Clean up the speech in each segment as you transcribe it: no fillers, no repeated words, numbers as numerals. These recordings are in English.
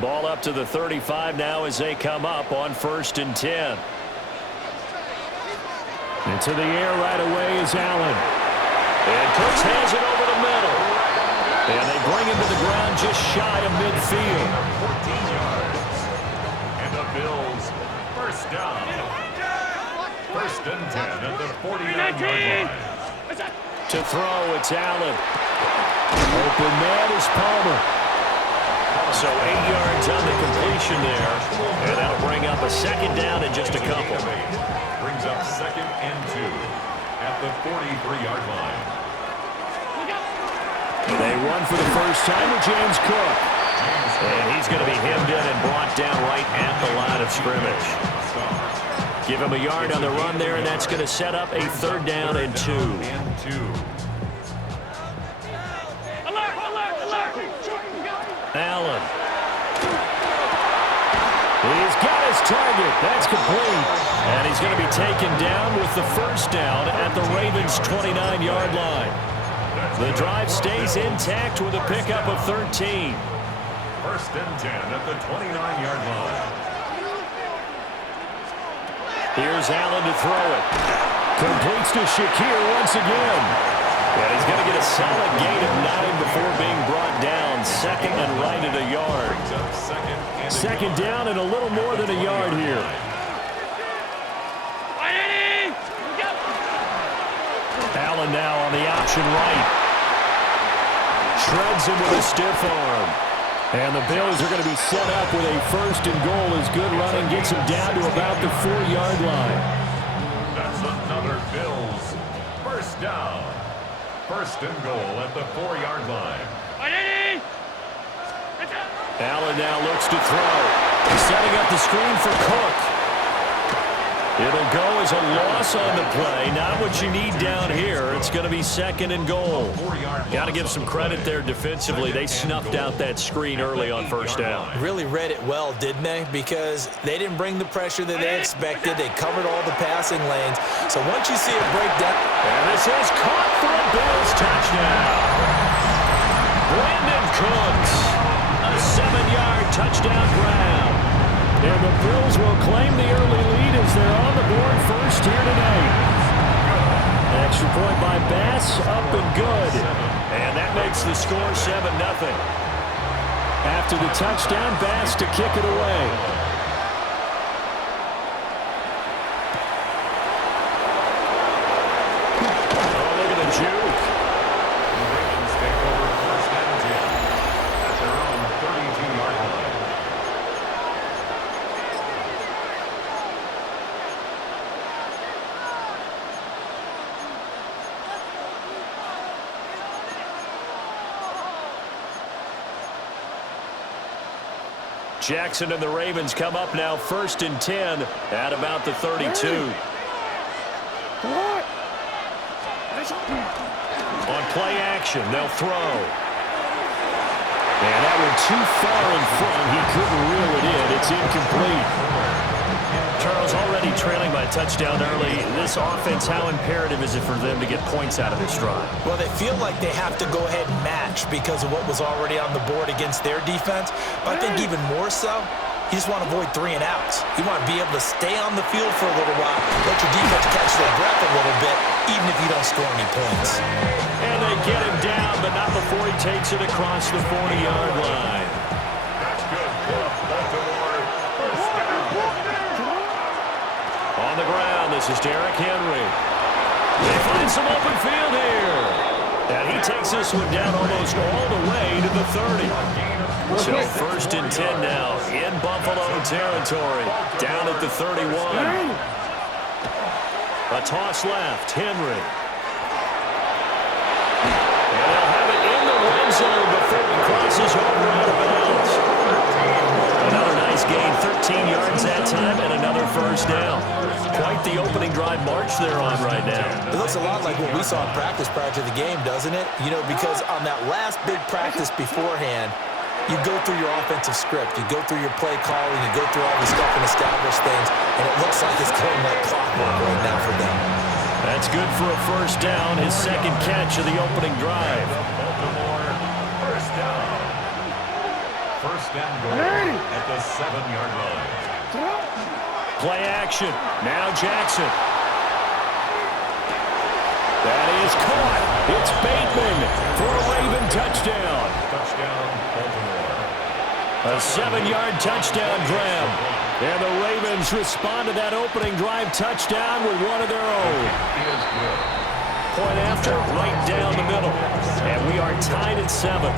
Ball up to the 35 now as they come up on 1st and 10. Into the air right away is Allen. And Cooks has it over the middle. And they bring him to the ground just shy of midfield. 14 yards. And the Bills, first down. 1st and 10 at the 49-yard line. To throw, it's Allen. Open man is Palmer. So 8 yards on the completion there. And that'll bring up a 2nd down in just a couple. Brings up 2nd and 2 at the 43-yard line. They run for the first time with James Cook. And he's going to be hemmed in and brought down right at the line of scrimmage. Give him a yard on the run there, and that's going to set up a 3rd down and 2. Allen. He's got his target. That's complete. And he's going to be taken down with the 1st down at the Ravens' 29-yard line. The drive stays intact with a pickup of 13. 1st and 10 at the 29-yard line. Here's Allen to throw it. Completes to Shakir once again. And he's going to get a solid gain of 9 before being brought down. 2nd and right at a yard. 2nd down and a little more than a yard here. Allen now on the option right. Shreds him with a stiff arm. And the Bills are going to be set up with a 1st and goal as good running gets him down to about the 4-yard line. That's another Bills 1st down. 1st and goal at the 4-yard line. Allen now looks to throw. He's setting up the screen for Cook. It'll go as a loss on the play. Not what you need down here. It's going to be 2nd and goal. Got to give some credit there defensively. They snuffed out that screen early on 1st down. Really read it well, didn't they? Because they didn't bring the pressure that they expected. They covered all the passing lanes. So once you see it break down. And this is caught for a Bills touchdown. Brandon Cooks. A 7-yard touchdown grab. And the Bills will claim the early lead as they're on the board first here tonight. Extra point by Bass, up and good. And that makes the score 7-0. After the touchdown, Bass to kick it away. Jackson and the Ravens come up now 1st and 10 at about the 32. On play action, they'll throw. And that one too far in front. He couldn't reel it in. It's incomplete. Charles, already trailing by a touchdown early. This offense, how imperative is it for them to get points out of this drive? Well, they feel like they have to go ahead and match because of what was already on the board against their defense. But I think even more so, you just want to avoid 3 and outs. You want to be able to stay on the field for a little while, let your defense catch their breath a little bit, even if you don't score any points. And they get him down, but not before he takes it across the 40-yard line. That's good for Baltimore. 1st down. On the ground, this is Derrick Henry. They find some open field here. And he takes this one down almost all the way to the 30. So 1st and 10 now in Buffalo territory. Down at the 31. A toss left, Henry. And they'll have it in the red zone before he crosses over out of bounds. Another nice gain, 13 yards that time, and another 1st down. Quite the opening drive march they're on right now. It looks a lot like what we saw in practice prior to the game, doesn't it? You know, because on that last big practice beforehand, you go through your offensive script, you go through your play calling, you go through all the stuff and establish things, and it looks like it's going like clockwork right now for them. That's good for a 1st down, his 2nd catch of the opening drive. Baltimore, 1st down. First and goal at the 7-yard line. Play action. Now Jackson. That is caught. It's Bateman for a Raven touchdown. Touchdown, Baltimore. A 7-yard touchdown grab. And the Ravens respond to that opening drive touchdown with one of their own. Is good. Point after, right down the middle. And we are tied at 7.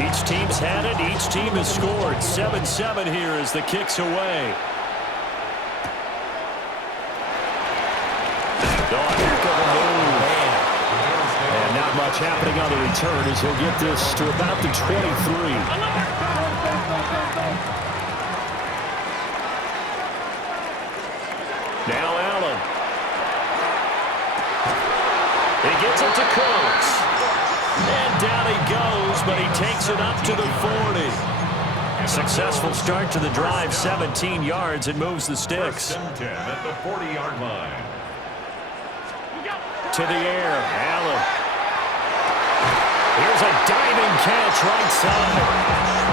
Each team's had it. Each team has scored. 7-7 here as the kick's away. And not much happening on the return as he'll get this to about the 23. Now Allen. He gets it to Cooks. And down he goes, but he takes it up to the 40. Successful start to the drive, 17 yards, and moves the sticks. First and 10 at the 40-yard line. To the air, Allen. Here's a diving catch right side.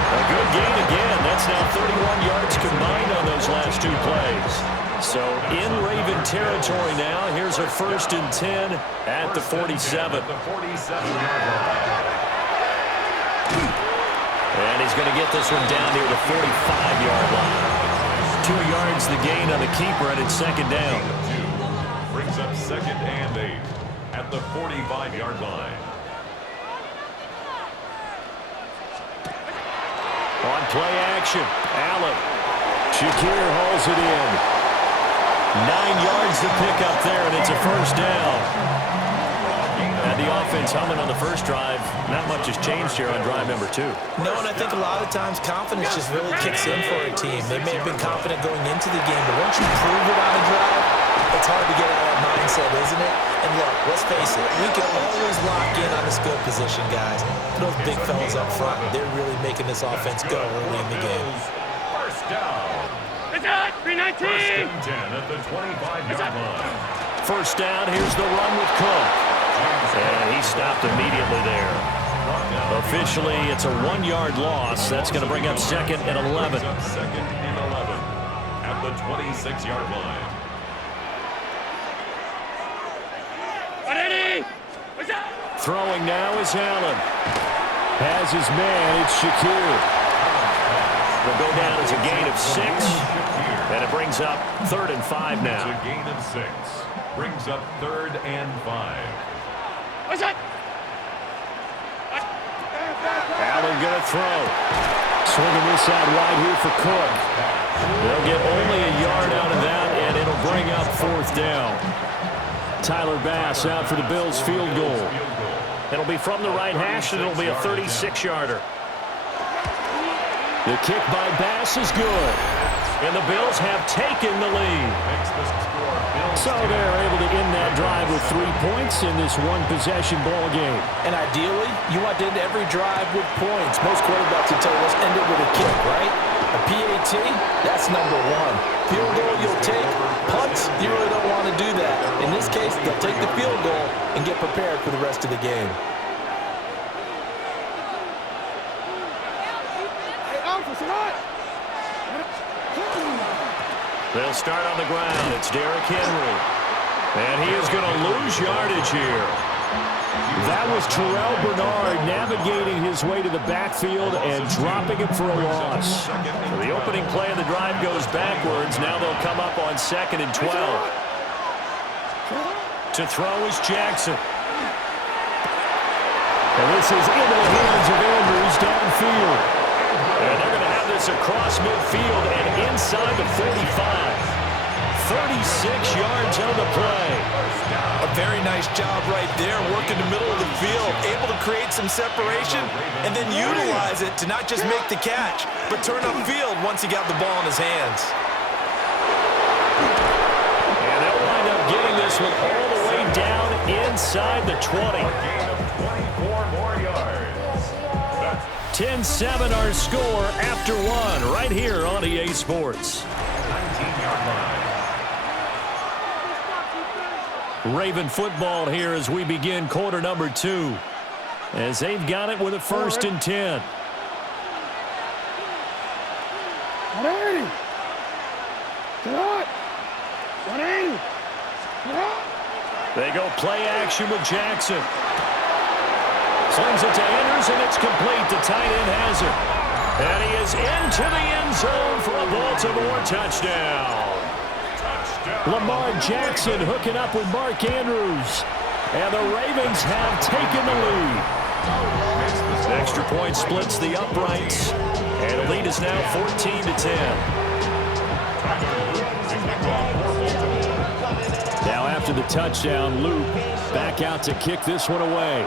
A good gain again. That's now 31 yards combined on those last 2 plays. So in Raven territory now. Here's a first and 10 at the 47. At the 47-yard line. And he's going to get this one down near the 45-yard line. 2 yards the gain on the keeper, and it's second down. Brings up second and 8 at the 45-yard line. On play action, Allen. Shakir hauls it in. 9 yards to pick up there, and it's a first down. And the offense humming on the first drive. Not much has changed here on drive number 2. No, and I think a lot of times confidence just really kicks in for a team. They may have been confident going into the game, but once you prove it on a drive, it's hard to get out of that mindset, isn't it? And look, let's face it, we can always lock in on the skill position, guys. Those big fellas up front, they're really making this offense go early in the game. First down. First and 10 at the 25-yard line. First down, here's the run with Cook. And he stopped immediately there. Officially, it's a 1-yard loss. That's going to bring up second and 11. Second and 11 at the 26-yard line. Throwing now is Allen. Has his man, it's Shakir. Will go down as a gain of 6. And it brings up 3rd and 5 now. It's a gain of 6. Brings up 3rd and 5. Allen going to throw. Swinging this out wide here for Cook. They'll get only a yard out of that, and it'll bring up 4th down. Tyler Bass out for the Bills field goal. It'll be from the right hash, and it'll be a 36-yarder. The kick by Bass is good. And the Bills have taken the lead. So they're able to end that drive with 3 points in this one-possession ball game. And ideally, you want to end every drive with points. Most quarterbacks will tell you, let's end it with a kick, right? A PAT, that's number 1. Field goal you'll take. Punts, you really don't want to do that. In this case, they'll take the field goal and get prepared for the rest of the game. They'll start on the ground. It's Derrick Henry. And he is going to lose yardage here. That was Terrell Bernard navigating his way to the backfield and dropping him for a loss. So the opening play of the drive goes backwards. Now they'll come up on 2nd and 12. To throw is Jackson. And this is into the hands of Andrews downfield. And they're going to have this across midfield and inside the 45. 36 yards on the play. A very nice job right there, working the middle of the field, able to create some separation, and then utilize it to not just make the catch, but turn upfield once he got the ball in his hands. And they'll wind up getting this one all the way down inside the 20. Gain of 24 more yards. 10-7 our score after 1 right here on EA Sports. 19-yard line. Raven football here as we begin quarter number 2. As they've got it with a 1st and 10. They go play action with Jackson. Slings it to Anders, and it's complete. The tight end has it. And he is into the end zone for a Baltimore touchdown. Lamar Jackson hooking up with Mark Andrews. And the Ravens have taken the lead. Extra point splits the uprights. And the lead is now 14-10. Now after the touchdown, Luke back out to kick this one away.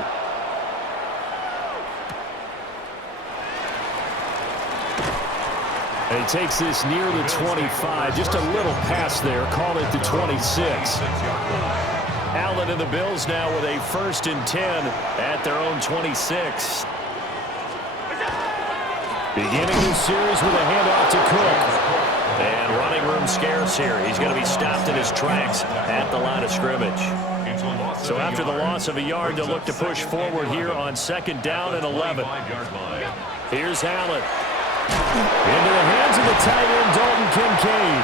And he takes this near the 25. Just a little pass there. Called it the 26. Allen and the Bills now with a 1st and 10 at their own 26. Beginning this series with a handoff to Cook. And running room scarce here. He's going to be stopped in his tracks at the line of scrimmage. So after the loss of a yard, they'll look to push forward here on 2nd down and 11. Here's Allen. Into the hands of the tight end, Dalton Kincaid.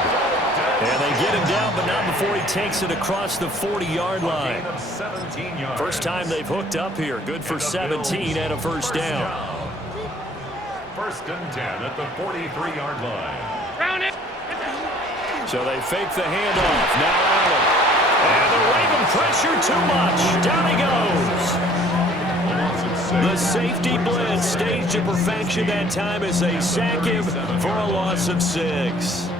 And they get him down, but not before he takes it across the 40-yard line. First time they've hooked up here. Good for 17 and a 1st down. 1st and 10 at the 43-yard line. So they fake the handoff. Now Allen. And the Raven pressure too much. Down he goes. The safety blitz staged to perfection that time as they sack him for a loss of 6.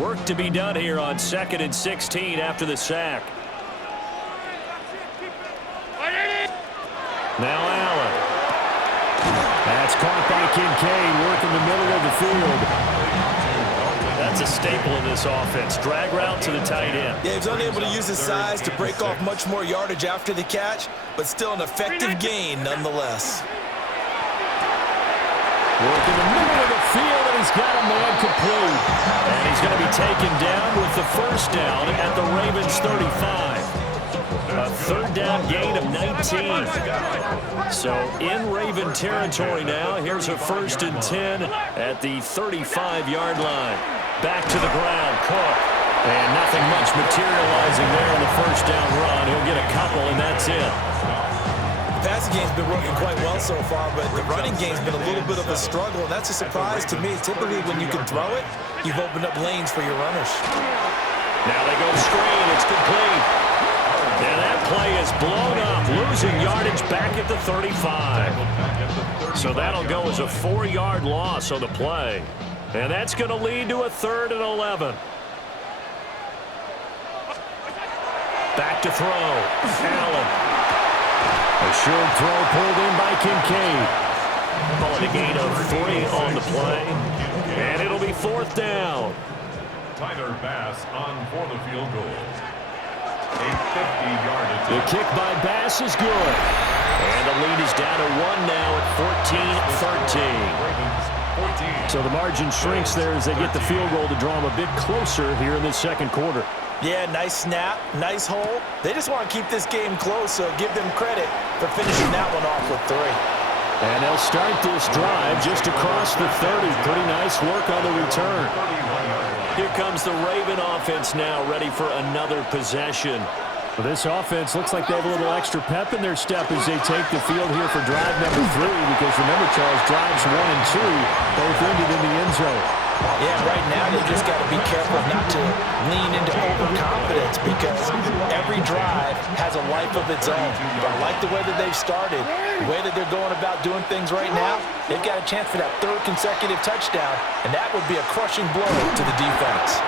Work to be done here on 2nd and 16 after the sack. Now Allen. That's caught by Kincaid, working the middle of the field. That's a staple of this offense. Drag route to the tight end. Yeah, he was unable to use his size to break off much more yardage after the catch, but still an effective gain nonetheless. Working the middle of the field, and he's got a man complete. And he's going to be taken down with the 1st down at the Ravens' 35. A 3rd down gain of 19. So in Raven territory now. Here's a 1st and 10 at the 35-yard line. Back to the ground, Cook. And nothing much materializing there in the 1st down run. He'll get a couple, and that's it. The passing game's been working quite well so far, but the running game's been a little bit of a struggle, and that's a surprise to me. Typically, when you can throw it, you've opened up lanes for your runners. Now they go screen. It's complete. And that play is blown up, losing yardage back at the 35. So that'll go as a 4-yard loss on the play. And that's going to lead to a 3rd and 11. Back to throw. Allen. A short throw pulled in by Kincaid. Calling a gain of 3 on the play. And it'll be 4th down. Tyler Bass on for the field goal. A 50-yard attempt. The kick by Bass is good. And the lead is down to 1 now at 14-13. So the margin shrinks there as they get the field goal to draw them a bit closer here in this 2nd quarter. Yeah, nice snap, nice hole. They just want to keep this game close, so give them credit for finishing that one off with 3. And they'll start this drive just across the 30. Pretty nice work on the return. Here comes the Raven offense now, ready for another possession. Well, this offense looks like they have a little extra pep in their step as they take the field here for drive number 3, because remember, Charles, drives 1 and 2 both ended in the end zone. Yeah, right now they just got to be careful not to lean into overconfidence, because every drive has a life of its own. But I like the way that they've started, the way that they're going about doing things right now. They've got a chance for that 3rd consecutive touchdown, and that would be a crushing blow to the defense.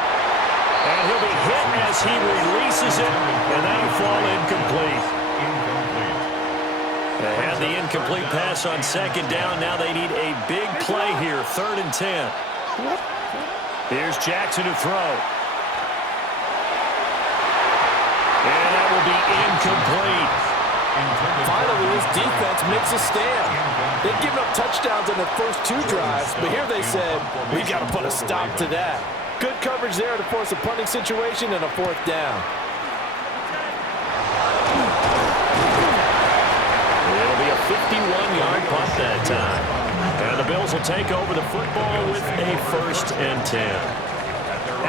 And he'll be hit as he releases it, and that'll fall incomplete. They had the incomplete pass on 2nd down. Now they need a big play here, 3rd and 10. Here's Jackson to throw. And that will be incomplete. Finally, this defense makes a stand. They've given up touchdowns on their first 2 drives, but here they said, we've got to put a stop to that. Good coverage there to force a punting situation and a fourth down. It'll be a 51-yard punt that time. And the Bills will take over the football with a 1st and 10.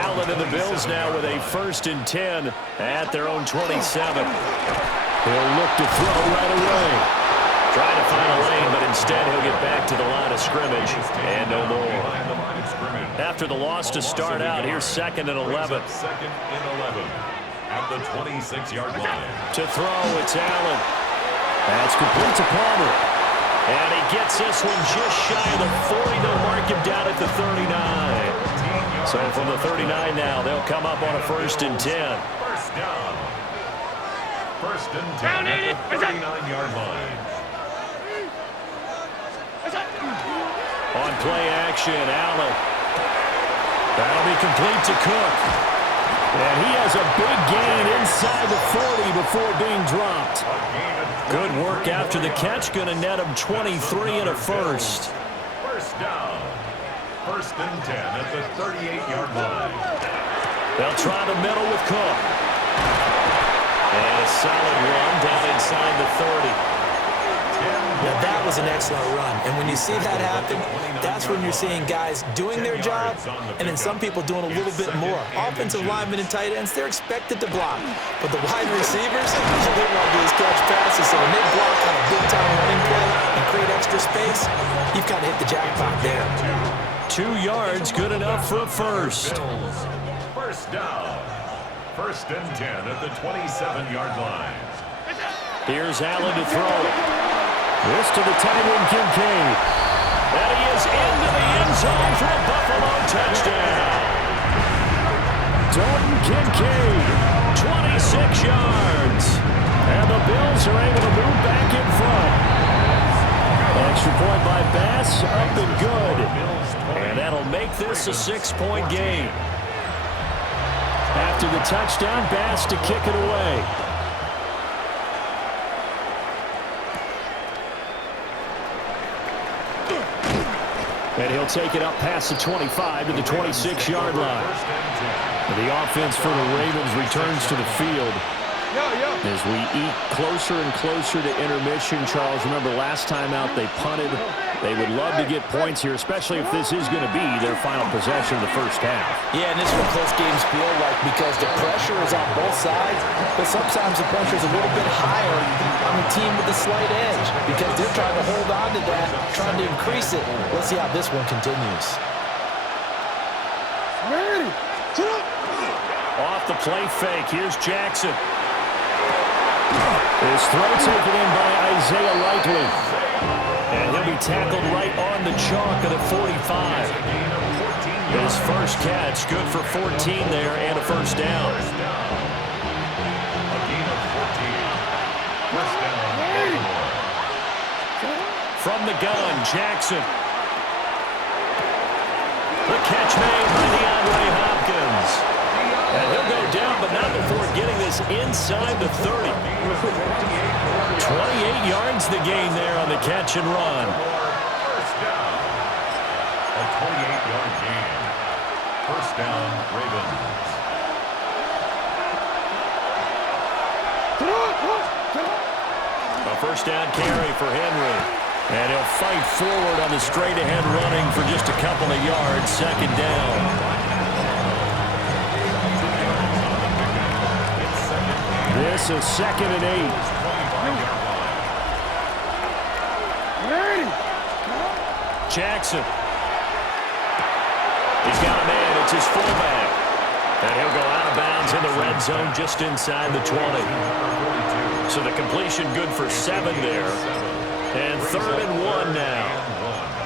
Allen and the Bills now with a 1st and 10 at their own 27. He'll look to throw right away. Trying to find a lane, but instead he'll get back to the line of scrimmage and no more. After the loss to start out, here's 2nd and 11. 2nd and 11 at the 26-yard line. To throw, it's Allen. That's complete to Palmer. And he gets this one just shy of the 40. They'll mark him down at the 39. So from the 39 now, they'll come up on a 1st and 10. First down. 1st and 10 at the 39-yard line. On play action, Allen. That'll be complete to Cook. And he has a big gain inside the 40 before being dropped. Good work after the catch. Going to net him 23 and a 1st. First down. 1st and 10 at the 38-yard line. They'll try the middle with Cook. And a solid run down inside the 30. Now, that was an excellent run. And when you see that happen, that's when you're seeing guys doing their job and then some people doing a little bit more. Offensive linemen and tight ends, they're expected to block. But the wide receivers, all they want to do is catch passes. So when they block on a big-time running play and create extra space, you've kind of hit the jackpot there. 2 yards, good enough for a 1st. First down. 1st and 10 at the 27-yard line. Here's Allen to throw it. This to the tight end, Kincaid. And he is into the end zone for a Buffalo touchdown. Dalton Kincaid, 26 yards. And the Bills are able to move back in front. Extra point by Bass, up and good. And that'll make this a 6-point game. After the touchdown, Bass to kick it away. And he'll take it up past the 25 to the 26-yard line. The offense for the Ravens returns to the field. As we eat closer and closer to intermission, Charles, remember last time out they punted. They would love to get points here, especially if this is going to be their final possession of the first half. Yeah, and this is what close games feel like because the pressure is on both sides, but sometimes the pressure is a little bit higher on the team with the slight edge because they're trying to hold on to that, trying to increase it. Let's see how this one continues. Off the play fake, here's Jackson. His throw taken in by Isaiah Likely. And he'll be tackled right on the chalk of the 45. His first catch, good for 14 there and a 1st down. From the gun, Jackson. The catch made by DeAndre Hopkins. And he'll go down, but not before getting this inside the 30. 28 yards the gain there on the catch and run. First down. A 28-yard gain. First down, Ravens. A 1st down carry for Henry. And he'll fight forward on the straight-ahead running for just a couple of yards. 2nd down. This is 2nd and 8. Jackson. He's got a man. It's his fullback. And he'll go out of bounds in the red zone just inside the 20. So the completion good for 7 there. And 3rd and 1 now.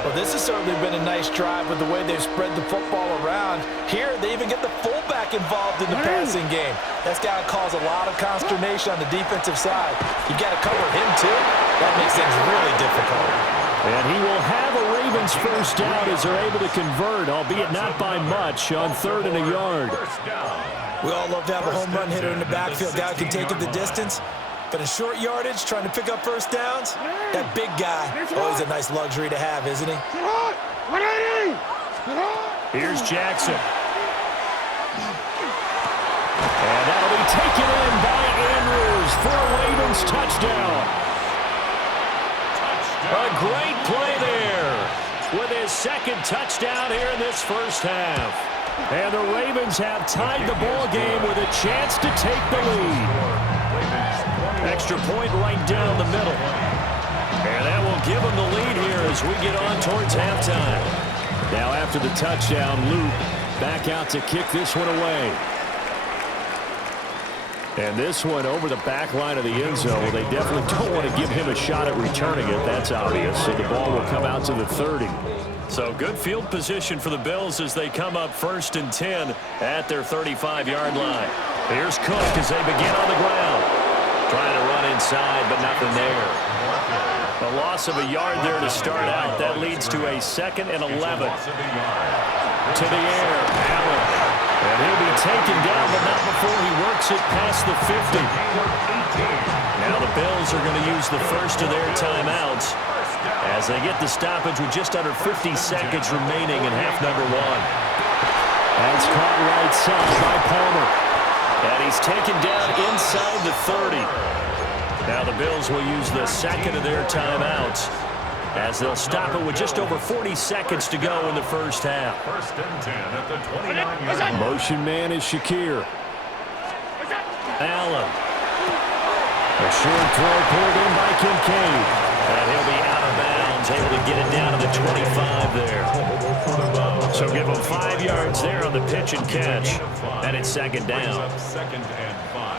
Well, this has certainly been a nice drive with the way they've spread the football around. Here, they even get the fullback involved in the passing game. That's got to cause a lot of consternation on the defensive side. You got to cover him, too. That makes things really difficult. And he will have a Ravens 1st down as they're able to convert, albeit not by much, on 3rd and a yard. We all love to have a home run hitter in the backfield. Guy who can take it the distance. But in short yardage, trying to pick up 1st downs, that big guy, always a nice luxury to have, isn't he? Here's Jackson. And that'll be taken in by Andrews for a Ravens touchdown. A great play there with his second touchdown here in this first half. And the Ravens have tied the ball game with a chance to take the lead. Extra point right down the middle. And that will give them the lead here as we get on towards halftime. Now after the touchdown, Luke back out to kick this one away. And this one over the back line of the end zone. Well, they definitely don't want to give him a shot at returning it. That's obvious. So the ball will come out to the 30. So good field position for the Bills as they come up 1st and 10 at their 35-yard line. Here's Cook as they begin on the ground. Trying to run inside, but nothing there. A loss of a yard there to start out. That leads to a 2nd and 11. To the air, Allen. And he'll be taken down, but not before he works it past the 50. Now the Bills are going to use the first of their timeouts as they get the stoppage with just under 50 seconds remaining in half number 1. That's caught right side by Palmer. And he's taken down inside the 30. Now the Bills will use the second of their timeouts as they'll stop it with just over 40 seconds to go in the first half. 1st and 10 at the 29-yard line. Motion man is Shakir. Allen. A short throw pulled in by Kincaid. And he'll be out of bounds, able to get it down to the 25 there. So give him 5 yards there on the pitch and catch. And it's 2nd down. 2nd and 5.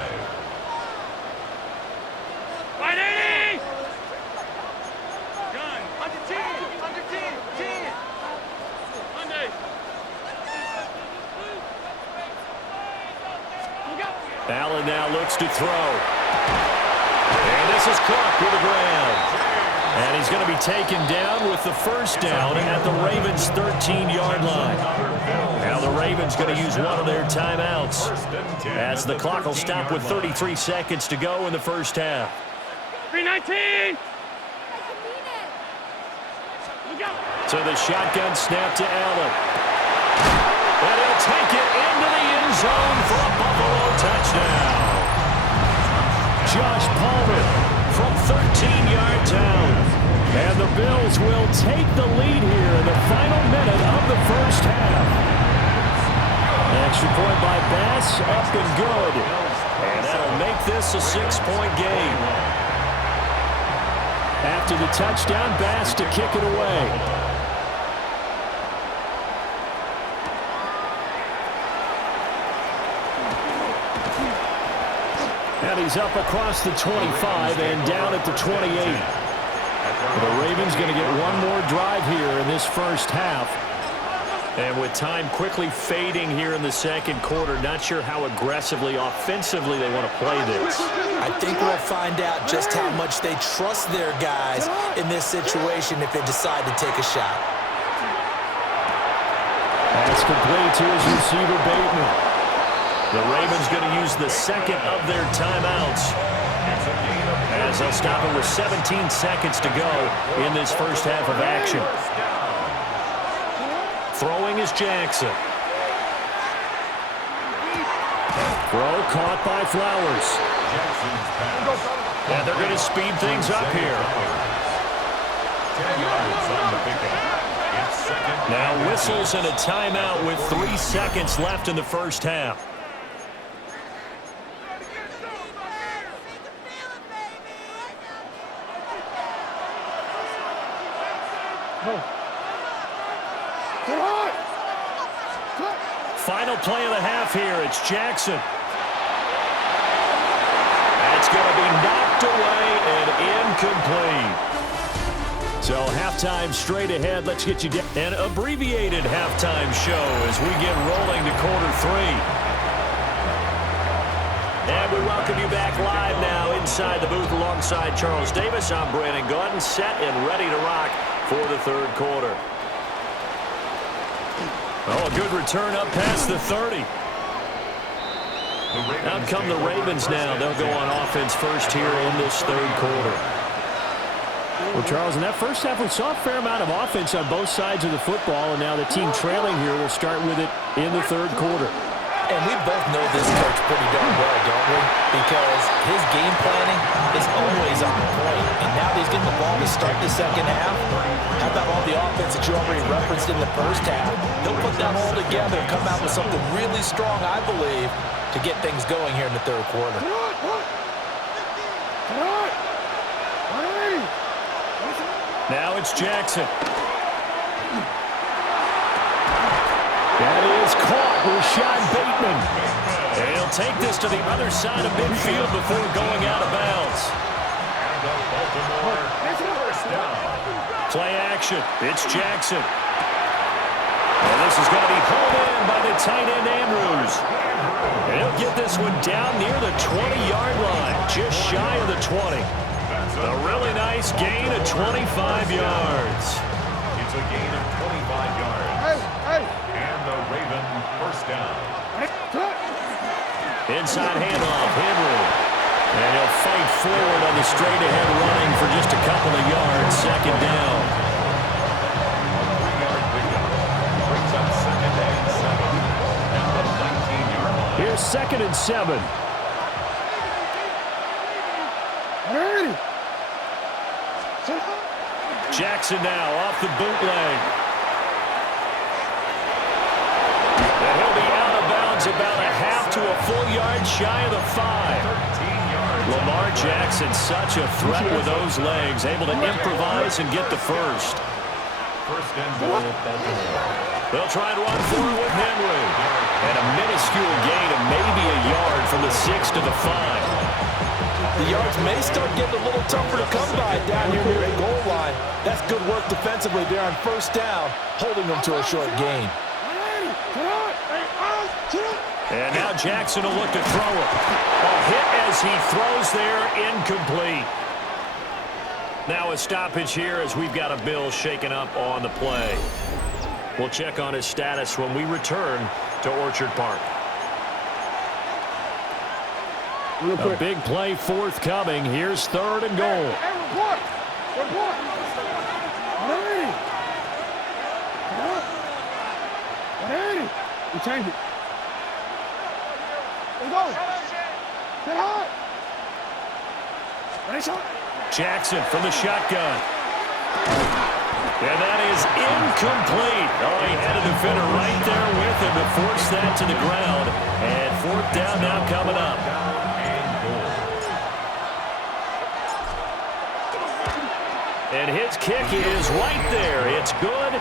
Allen now looks to throw. And this is Cook with the ground. And he's going to be taken down with the first down at the Ravens' 13-yard line. Now the Ravens going to use one of their timeouts as the clock will stop with 33 seconds to go in the first half. 319. So the shotgun snap to Allen. And he'll take it into the end zone for a Buffalo touchdown. Josh Palmer from 13 yards out. And the Bills will take the lead here in the final minute of the first half. Extra point by Bass, up and good. And that'll make this a 6-point game. After the touchdown, Bass to kick it away. And he's up across the 25 and down at the 28. The Ravens going to get one more drive here in this first half. And with time quickly fading here in the second quarter, not sure how aggressively, offensively they want to play this. I think we'll find out just how much they trust their guys in this situation if they decide to take a shot. That's complete to his receiver, Bateman. The Ravens going to use the second of their timeouts as they'll stop it with 17 seconds to go in this first half of action. Throwing is Jackson. Throw caught by Flowers. And they're going to speed things up here. 10 yards on the pickup. It's 2nd. Now whistles and a timeout with 3 seconds left in the first half. Final play of the half here. It's Jackson. That's going to be knocked away and incomplete. So halftime straight ahead. Let's get you down. An abbreviated halftime show as we get rolling to quarter 3. And we welcome you back live now inside the booth alongside Charles Davis. I'm Brandon Gordon, set and ready to rock for the third quarter. Oh, a good return up past the 30. Out come the Ravens now. They'll go on offense first here in this third quarter. Well, Charles, in that first half, we saw a fair amount of offense on both sides of the football, and now the team trailing here will start with it in the third quarter. And we both know this coach pretty darn well, don't we? Because his game planning is always on point. And now that he's getting the ball to start the second half, how about all the offense that you already referenced in the first half? He'll put that all together and come out with something really strong, I believe, to get things going here in the third quarter. Now it's Jackson. That is caught. Rashad Bateman. And he'll take this to the other side of midfield before going out of bounds. Play action. It's Jackson. And this is going to be hauled in by the tight end Andrews. And he'll get this one down near the 20-yard line, just shy of the 20. A really nice gain of 25 yards. It's a gain of 25 yards. And the Raven first down. Inside handoff, Henry. And he'll fight forward on the straight-ahead running for just a couple of yards. Second down. 3-yard pickup. Brings up second and 7. And the 19-yard line. Here's second and 7. Jackson now off the bootleg. And he'll be out of bounds about a half to a full yard shy of the 5. Lamar Jackson, such a threat with those legs, able to improvise and get the first. First and goal. They'll try and run forward with Henry. And a minuscule gain of maybe a yard from the 6 to the 5. The yards may start getting a little tougher to come by down here near the goal line. That's good work defensively there on first down, holding them to a short gain. And now Jackson will look to throw it. A hit as he throws there, incomplete. Now a stoppage here as we've got a Bill shaken up on the play. We'll check on his status when we return to Orchard Park. A big play forthcoming. Here's third and goal. Change it. Let's go. Get hot. Ready, shot. Jackson from the shotgun. And that is incomplete. Oh, he had a defender right there with him to force that to the ground. And fourth down now coming up. And his kick is right there. It's good.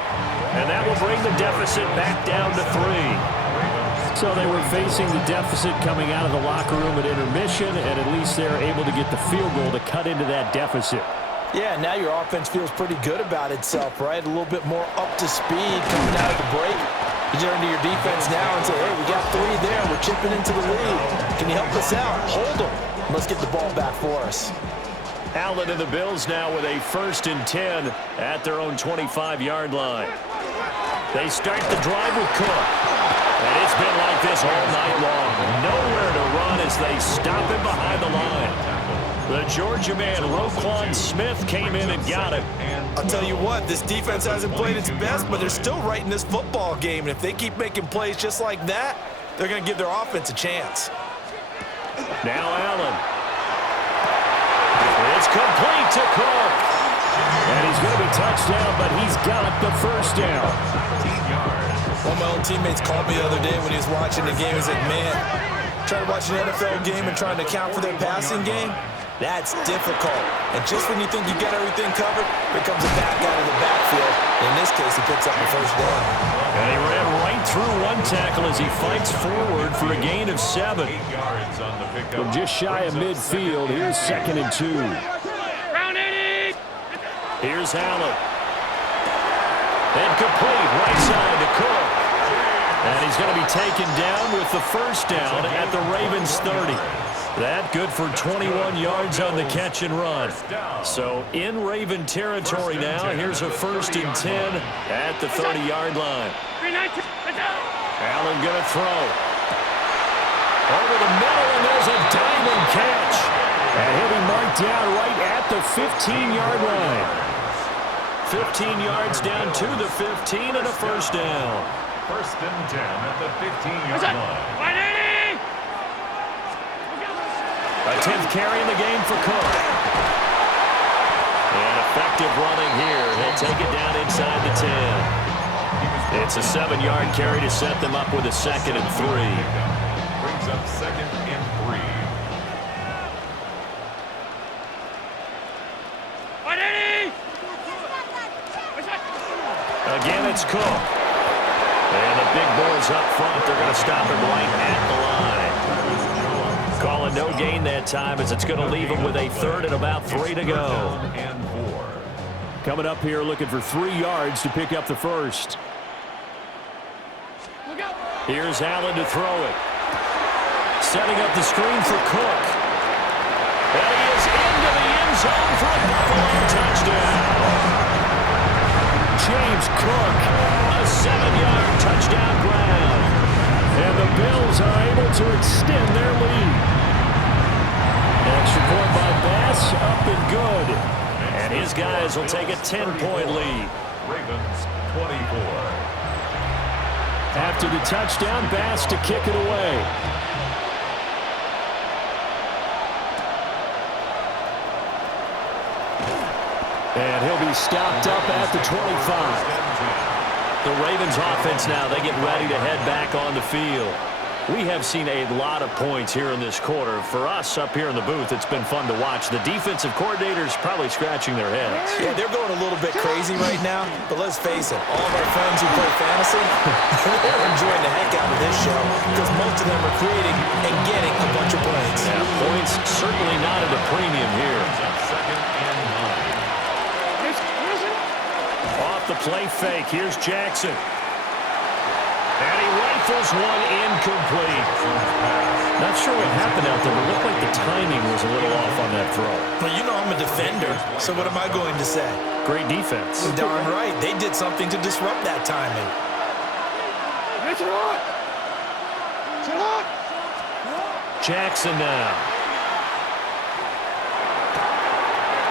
And that will bring the deficit back down to 3. So they were facing the deficit coming out of the locker room at intermission, and at least they're able to get the field goal to cut into that deficit. Yeah, now your offense feels pretty good about itself, right? A little bit more up to speed coming out of the break. You turn to your defense now and say, hey, we got 3 there. We're chipping into the lead. Can you help us out? Hold them. Let's get the ball back for us. Allen and the Bills now with a 1st and 10 at their own 25-yard line. They start the drive with Cook. And it's been like this all night long. Nowhere to run as they stop him behind the line. The Georgia man, Roquan Smith, came in and got it. I'll tell you what, this defense hasn't played its best, but they're still right in this football game. And if they keep making plays just like that, they're going to give their offense a chance. Now Allen. It's complete to Cook. And he's going to be touchdown, but he's got the first down. One of my old teammates called me the other day when he was watching the game. He's like, man, trying to watch an NFL game and trying to account for their passing game, that's difficult. And just when you think you got everything covered, here comes a back out of the backfield. In this case, he picks up the first down. And he ran right through one tackle as he fights forward for a gain of 7. From just shy of midfield, here's 2nd and 2. Here's Allen. Incomplete, right side to Cook. And he's going to be taken down with the first down at the Ravens 30. That good for 21 yards on the catch and run. So in Raven territory now, here's a 1st and 10 at the 30-yard line. Allen going to throw. Over the middle, and there's a diving catch. And he'll be marked down right at the 15-yard line. 15 yards down to the 15 and a first down. First and 10 at the 15-yard line. A 10th carry in the game for Cook. And effective running here. He'll take it down inside the 10. It's a 7-yard carry to set them up with a 2nd and 3. Brings up 2nd and 3. Again, it's Cook. And the big boys up front, they're going to stop him right at the line. Calling no gain that time as it's going to leave him with a 3rd and about 3 to go. Coming up here looking for 3 yards to pick up the first. Here's Allen to throw it. Setting up the screen for Cook. And he is into the end zone for a Buffalo touchdown. James Cook, a 7-yard touchdown grab. And the Bills are able to extend their lead. Extra point by Bass, up and good. And his guys will take a 10-point lead. Ravens 24. After the touchdown, Bass to kick it away. And he'll be stopped up at the 25. The Ravens offense now, they get ready to head back on the field. We have seen a lot of points here in this quarter. For us up here in the booth, it's been fun to watch. The defensive coordinators probably scratching their heads. Yeah, they're going a little bit crazy right now, but let's face it, all of our friends who play fantasy, they're enjoying the heck out of this show because most of them are creating and getting a bunch of points. Yeah, points certainly not at a premium here. Second and 9. Off the play fake, here's Jackson. And he rifles one incomplete. Not sure what happened out there, but it looked like the timing was a little off on that throw. Well, you know I'm a defender, so what am I going to say? Great defense. Darn right. They did something to disrupt that timing. Jackson now.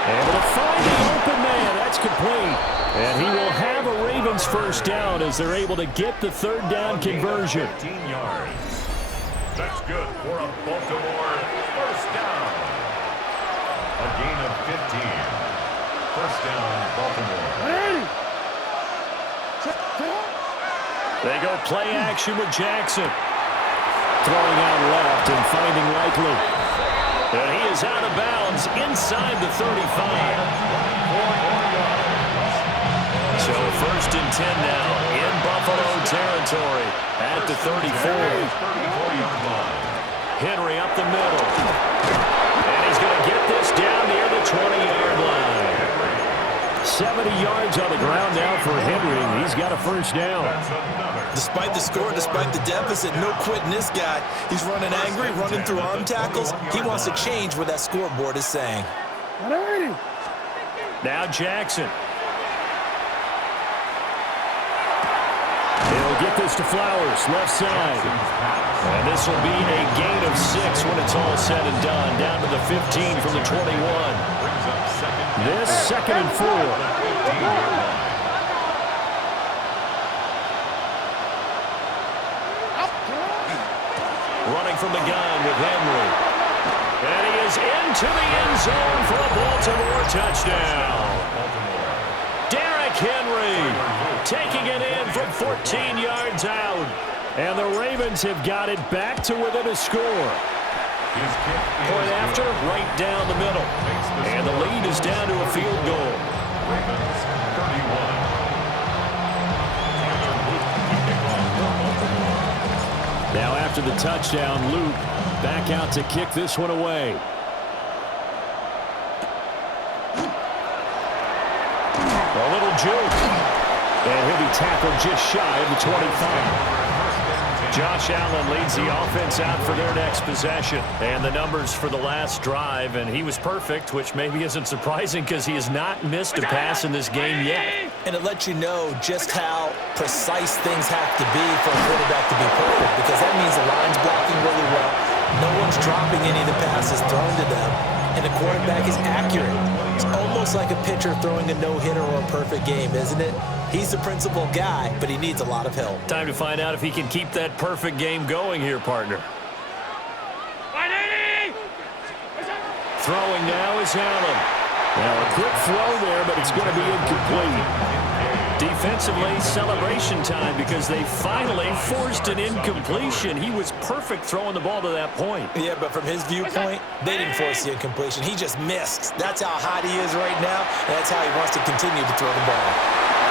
Able to find the open man. That's complete. And he will have a Ravens first down as they're able to get the 3rd down conversion. 15 yards. That's good for a Baltimore first down. A gain of 15. First down, Baltimore. They go play action with Jackson. Throwing out left and finding Likely. And he is out of bounds inside the 35. So 1st and 10 now in Buffalo territory at the 34. Henry up the middle. And he's going to get this down near the 20-yard line. 70 yards on the ground now for Henry. He's got a first down. Despite the score, despite the deficit, no quitting this guy. He's running angry, running through arm tackles. He wants to change what that scoreboard is saying. Now Jackson. He'll get this to Flowers, left side. And this will be a gain of 6 when it's all said and done. Down to the 15 from the 21. This 2nd and 4. Running from the gun with Henry. And he is into the end zone for a Baltimore touchdown. Derrick Henry taking it in from 14 yards out. And the Ravens have got it back to within a score. Point after, right down the middle. And the lead is down to a field goal. Ravens 31. Now after the touchdown, Luke back out to kick this one away. A little juke. And he'll be tackled just shy of the 25. Josh Allen leads the offense out for their next possession. And the numbers for the last drive, and he was perfect, which maybe isn't surprising because he has not missed a pass in this game yet. And it lets you know just how precise things have to be for a quarterback to be perfect, because that means the line's blocking really well. No one's dropping any of the passes thrown to them, and the quarterback is accurate. It's almost like a pitcher throwing a no-hitter or a perfect game, isn't it? He's the principal guy, but he needs a lot of help. Time to find out if he can keep that perfect game going here, partner. Throwing now is Allen. Now a quick throw there, but it's going to be incomplete. Defensively, celebration time because they finally forced an incompletion. He was perfect throwing the ball to that point. Yeah, but from his viewpoint, they didn't force the incompletion. He just missed. That's how hot he is right now, and that's how he wants to continue to throw the ball.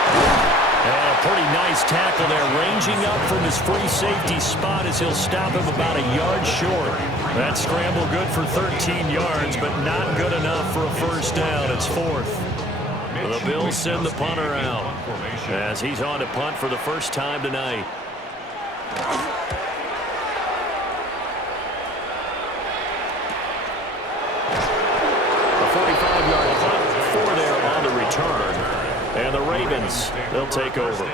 And a pretty nice tackle there, ranging up from his free safety spot as he'll stop him about a yard short. That scramble good for 13 yards, but not good enough for a first down. It's fourth. The Bills send the punter out as he's on to punt for the first time tonight. A 45-yard punt for there on the return. And the Ravens, they'll take over.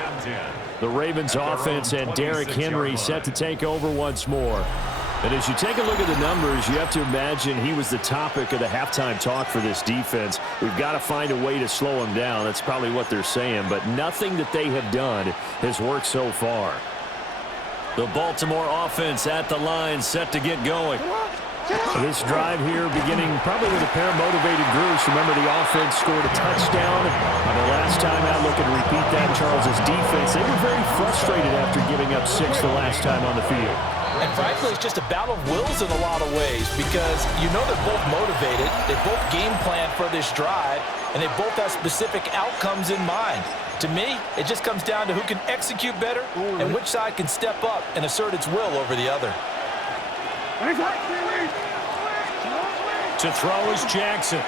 The Ravens offense and Derrick Henry set to take over once more. And as you take a look at the numbers, you have to imagine he was the topic of the halftime talk for this defense. We've got to find a way to slow him down. That's probably what they're saying. But nothing that they have done has worked so far. The Baltimore offense at the line, set to get going. This drive here beginning probably with a pair of motivated groups. Remember, the offense scored a touchdown on the last time out. Looking to repeat that, Charles' defense. They were very frustrated after giving up 6 the last time on the field. And frankly, it's just a battle of wills in a lot of ways because you know they're both motivated. They both game plan for this drive, and they both have specific outcomes in mind. To me, it just comes down to who can execute better and which side can step up and assert its will over the other. To throw is Jackson.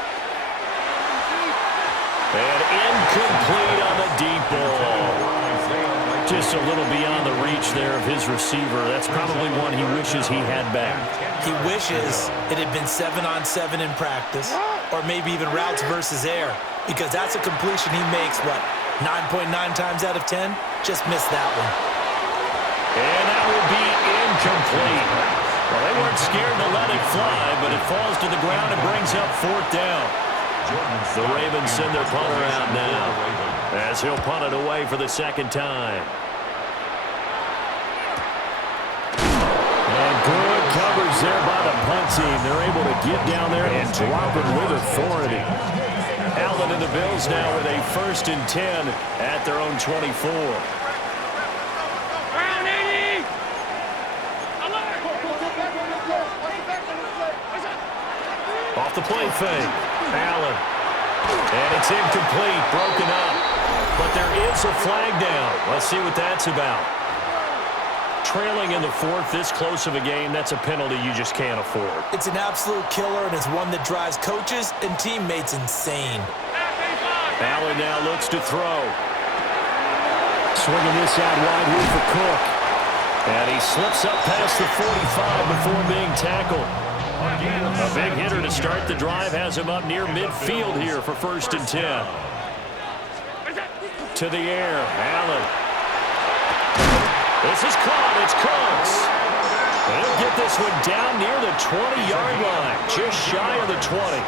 And incomplete on the deep ball. Just a little beyond the reach there of his receiver. That's probably one he wishes he had back. He wishes it had been 7-on-7 in practice, or maybe even routes versus air, because that's a completion he makes, 9.9 times out of 10? Just missed that one. And that will be incomplete. Well, they weren't scared to let it fly, but it falls to the ground and brings up fourth down. The Ravens send their punter out now as he'll punt it away for the second time. And good coverage there by the punt team. They're able to get down there and drop it with authority. Allen and the Bills now with a 1st and 10 at their own 24. Off the play fake. Allen. And it's incomplete, broken up. But there is a flag down. Let's see what that's about. Trailing in the 4th, this close of a game, that's a penalty you just can't afford. It's an absolute killer, and it's one that drives coaches and teammates insane. Allen now looks to throw. Swinging this out wide here for Cook. And he slips up past the 45 before being tackled. A big hitter to start the drive has him up near midfield here for 1st and 10. To the air, Allen. This is caught, it's Cooks. They'll get this one down near the 20-yard line, just shy of the 20.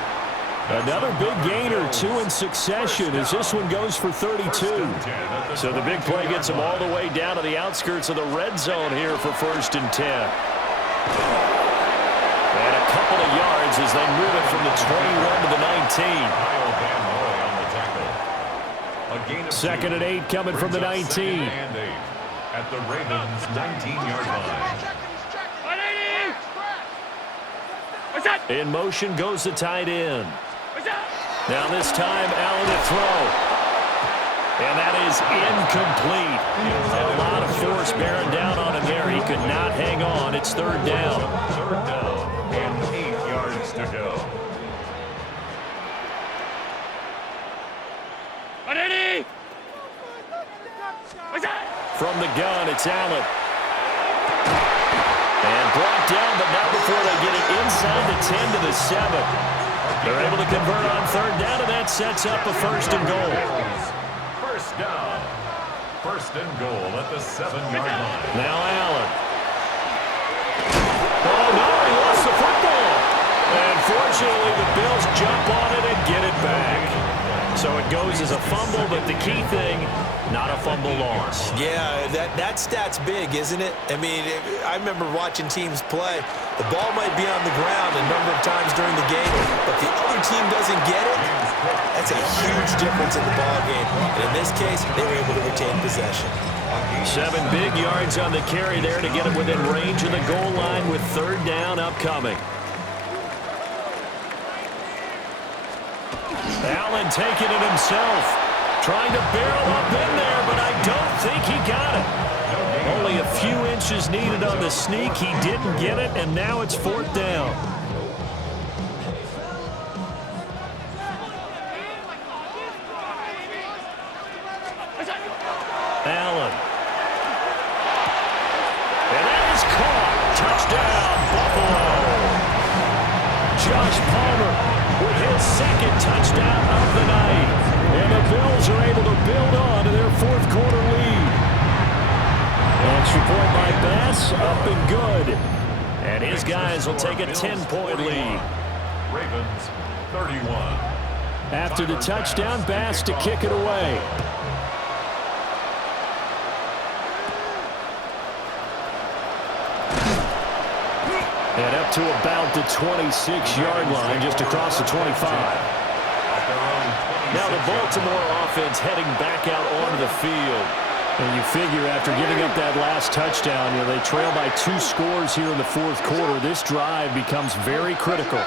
Another big gainer, 2 in succession as this one goes for 32. So the big play gets them all the way down to the outskirts of the red zone here for 1st and 10. And a couple of yards as they move it from the 21 to the 19. 2nd and 8 coming from the 19. At the Ravens' 19-yard line. In motion goes the tight end. Now this time, Allen to throw. And that is incomplete. A lot of force bearing down on him there. He could not hang on. It's 3rd down. 3rd down and 8 yards to go. From the gun, it's Allen. And brought down, but not before they get it inside the 10 to the 7. They're able to convert on 3rd down, and that sets up a 1st and goal. 1st down. 1st and goal at the 7-yard line. Now Allen. Oh, no, he lost the football. And fortunately, the Bills jump on it and get it back. So it goes as a fumble, but the key thing, not a fumble loss. Yeah, that stat's big, isn't it? I mean, I remember watching teams play. The ball might be on the ground a number of times during the game, but the other team doesn't get it. That's a huge difference in the ball game. And in this case, they were able to retain possession. 7 big yards on the carry there to get it within range of the goal line with 3rd down upcoming. Allen taking it himself. Trying to barrel up in there, but I don't think he got it. Only a few inches needed on the sneak. He didn't get it, and now it's 4th down. Allen. And that is caught. Touchdown, Buffalo. Josh Palmer with his 2nd touchdown of the night. And the Bills are able to build on to their 4th quarter lead. Extra point by Bass, up and good. And his guys will take a 10-point lead. Ravens 31. After the touchdown, Bass to kick it away. And up to about the 26-yard line, just across the 25. Now the Baltimore offense heading back out onto the field. And you figure after giving up that last touchdown, they trail by 2 scores here in the 4th quarter. This drive becomes very critical.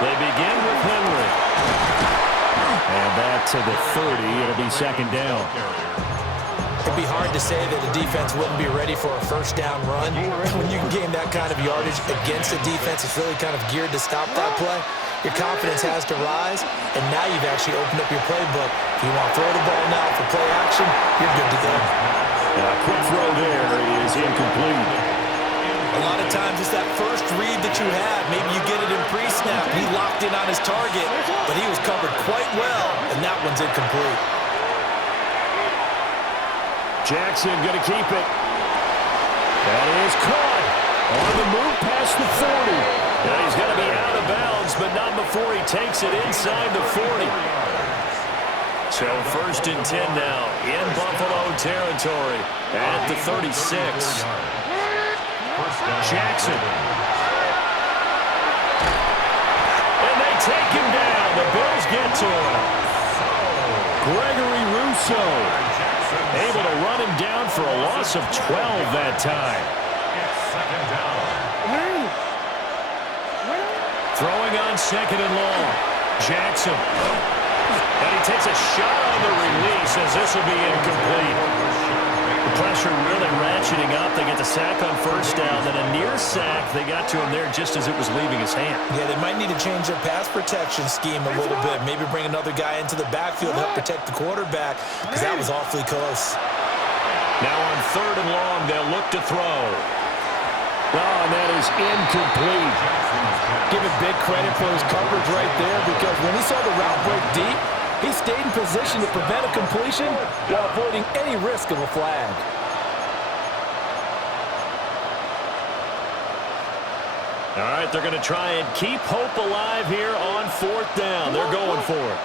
They begin with Henry. And that to the 30. It'll be 2nd down. It'd be hard to say that a defense wouldn't be ready for a 1st down run. When you can gain that kind of yardage against a defense, it's really kind of geared to stop that play. Your confidence has to rise, and now you've actually opened up your playbook. If you want to throw the ball now for play action, you're good to go. Quick throw there is incomplete. A lot of times it's that first read that you have. Maybe you get it in pre-snap. He locked in on his target, but he was covered quite well, and that one's incomplete. Jackson going to keep it. That is caught. On the move past the 40. Now he's going to be out of bounds, but not before he takes it inside the 40. So 1st and 10 now in Buffalo territory at the 36. Jackson. And they take him down. The Bills get to him. Gregory Rousseau able to run him down for a loss of 12 that time. Throwing on 2nd and long. Jackson. And he takes a shot on the release as this will be incomplete. The pressure really ratcheting up. They get the sack on 1st down. Then a near sack. They got to him there just as it was leaving his hand. Yeah, they might need to change their pass protection scheme a little bit. Maybe bring another guy into the backfield to help protect the quarterback, because that was awfully close. Now on 3rd and long, they'll look to throw. Oh, and that is incomplete. Give him big credit for his coverage right there, because when he saw the route break deep, he stayed in position to prevent a completion while avoiding any risk of a flag. All right, they're going to try and keep hope alive here on 4th down. They're going for it.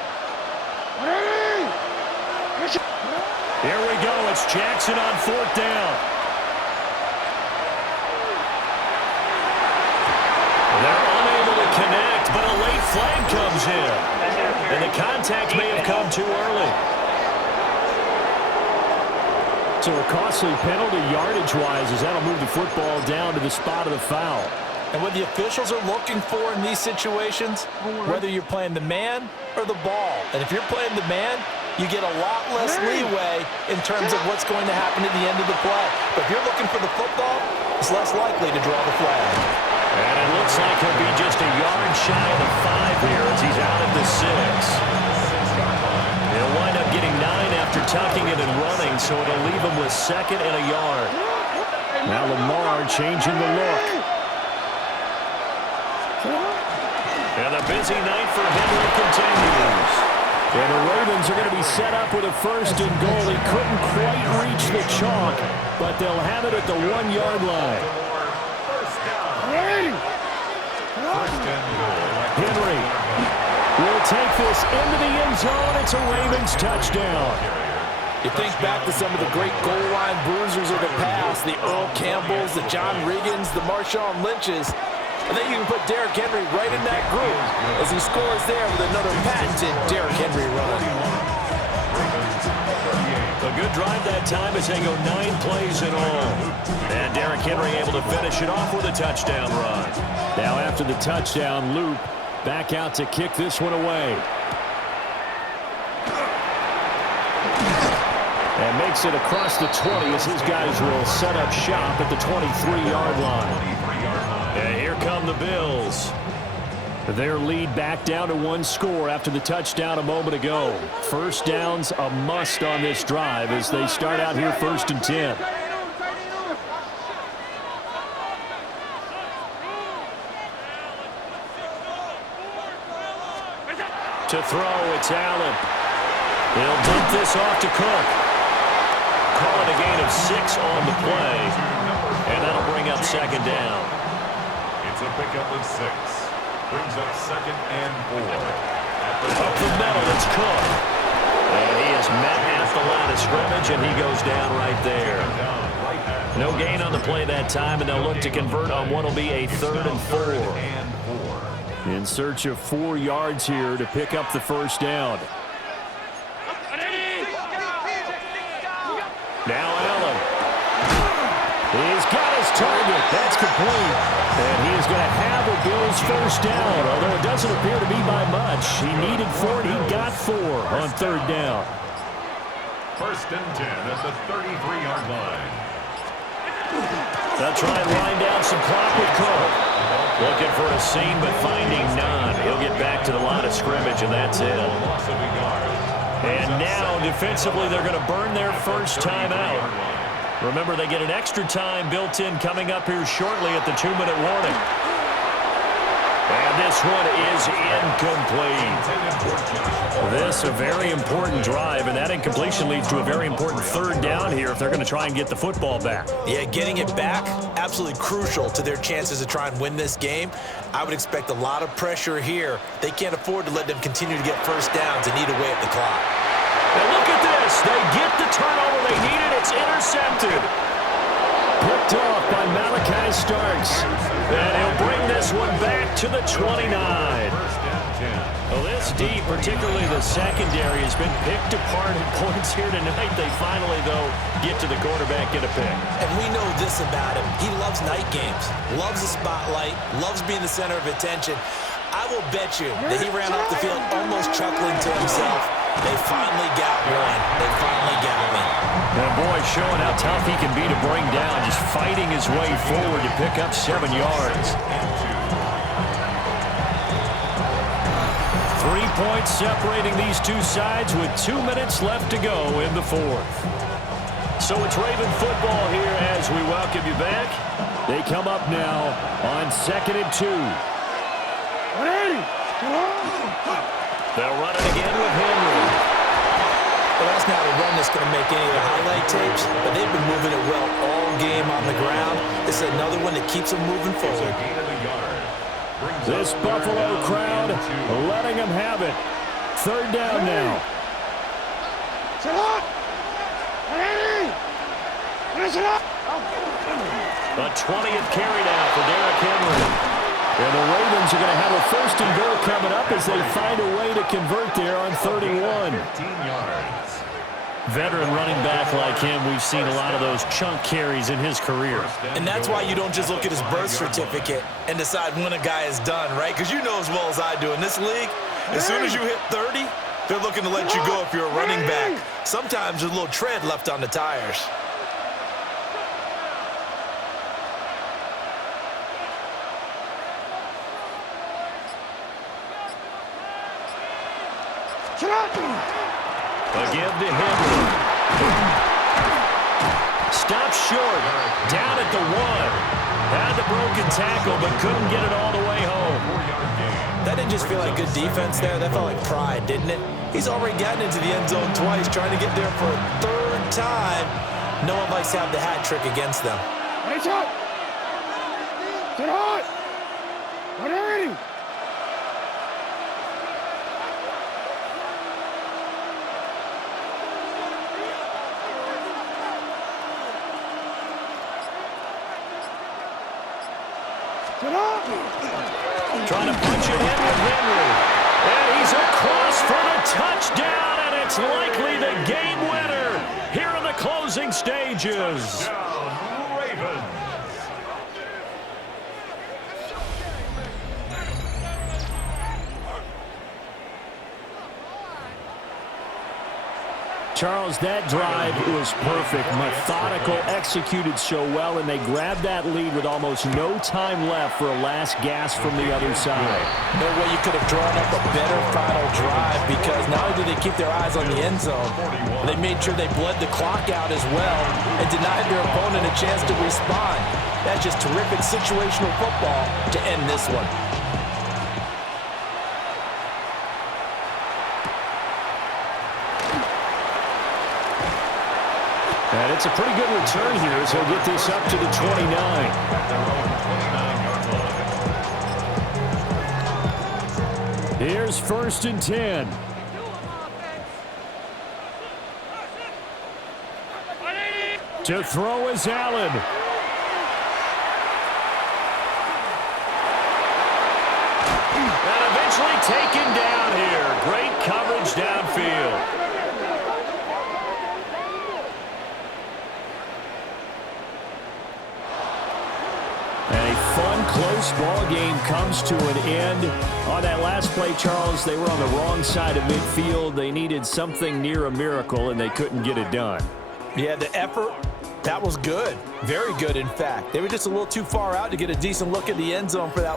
Here we go. It's Jackson on 4th down. They're unable to connect, but a late flag comes in. And the contact may have come too early. So a costly penalty yardage-wise as that'll move the football down to the spot of the foul. And what the officials are looking for in these situations, whether you're playing the man or the ball. And if you're playing the man, you get a lot less leeway in terms of what's going to happen at the end of the play. But if you're looking for the football, it's less likely to draw the flag. And it looks like he'll be just a yard shy of the 5 here as he's out of the 6. He'll wind up getting 9 after tucking it and running, so it'll leave him with 2nd and a yard. Now Lamar changing the look. And the busy night for Henry continues. And the Ravens are going to be set up with a 1st and goal. He couldn't quite reach the chalk, but they'll have it at the 1-yard line. First and goal take this into the end zone. It's a Ravens touchdown. You think back to some of the great goal line bruisers of the past, the Earl Campbells, the John Riggins, the Marshawn Lynches. I think you can put Derrick Henry right in that group as he scores there with another patented Derrick Henry run. A good drive that time as they go 9 plays in all. And Derrick Henry able to finish it off with a touchdown run. Now after the touchdown loop, back out to kick this one away. And makes it across the 20 as his guys will set up shop at the 23-yard line. And here come the Bills. Their lead back down to 1 score after the touchdown a moment ago. First down's a must on this drive as they start out here 1st and 10. To throw, it's Allen. He'll dump this off to Cook. Call it a gain of 6 on the play. And that'll bring up 2nd down. It's a pickup of 6. Brings up 2nd and 4. Up the middle, it's Cook. And he is met at the line of scrimmage, and he goes down right there. No gain on the play that time, and they'll look to convert on what will be a 3rd and 4. In search of 4 yards here to pick up the first down. Now Allen. He's got his target. That's complete. And he is going to have a Bills first down, although it doesn't appear to be by much. He needed 4, and he got 4 on 3rd down. 1st and 10 at the 33-yard line. They'll try and wind down some clock with Cook. Looking for a seam, but finding none. He'll get back to the line of scrimmage, and that's it. And now, defensively, they're going to burn their first time out. Remember, they get an extra time built in coming up here shortly at the 2-minute warning. And this one is incomplete. This a very important drive, and that incompletion leads to a very important 3rd down here if they're going to try and get the football back. Yeah, getting it back, absolutely crucial to their chances to try and win this game. I would expect a lot of pressure here. They can't afford to let them continue to get first downs and eat away at the clock. And look at this. They get the turnover they needed. It's intercepted. Picked off by Malachi Starks. And he'll bring this one back to the 29. Well, this deep, particularly the secondary, has been picked apart in points here tonight. They finally, though, get to the quarterback, get a pick. And we know this about him. He loves night games, loves the spotlight, loves being the center of attention. I will bet you that he ran off the field almost chuckling to himself. They finally got one. They finally got me. And boy, showing how tough he can be to bring down, just fighting his way forward to pick up 7 yards. 3 points separating these two sides with 2 minutes left to go in the 4th. So it's Raven football here as we welcome you back. They come up now on 2nd and 2. They'll run it again with Henry. Well, that's not a run that's going to make any of the highlight tapes, but they've been moving it well all game on the ground. This is another one that keeps them moving forward. This Buffalo crowd letting them have it. 3rd down now. A 20th carry now for Derrick Henry. And the Ravens are going to have a 1st and goal coming up as they find a way to convert there on 31. 15 yards. Veteran running back like him, we've seen a lot of those chunk carries in his career. And that's why you don't just look at his birth certificate and decide when a guy is done, right? Because you know as well as I do, in this league, as soon as you hit 30, they're looking to let you go if you're a running back. Sometimes there's a little tread left on the tires. A give to Henry. Stopped short. Down at the 1. Had the broken tackle, but couldn't get it all the way home. That didn't just feel like good defense there. That felt like pride, didn't it? He's already gotten into the end zone twice, trying to get there for a 3rd time. No one likes to have the hat trick against them. Get hot! What are you? Trying to punch it in with Henry. And he's across for the touchdown, and it's likely the game winner here in the closing stages. Touchdown, Ravens. Charles, that drive was perfect. Methodical, executed so well, and they grabbed that lead with almost no time left for a last gasp from the other side. No way you could have drawn up a better final drive, because not only did they keep their eyes on the end zone, they made sure they bled the clock out as well and denied their opponent a chance to respond. That's just terrific situational football to end this one. And it's a pretty good return here as he'll get this up to the 29. Here's 1st and 10. To throw is Allen. And eventually taken down here. Great coverage downfield. And a fun, close ball game comes to an end. On that last play, Charles, they were on the wrong side of midfield. They needed something near a miracle, and they couldn't get it done. Yeah, the effort, that was good. Very good, in fact. They were just a little too far out to get a decent look at the end zone for that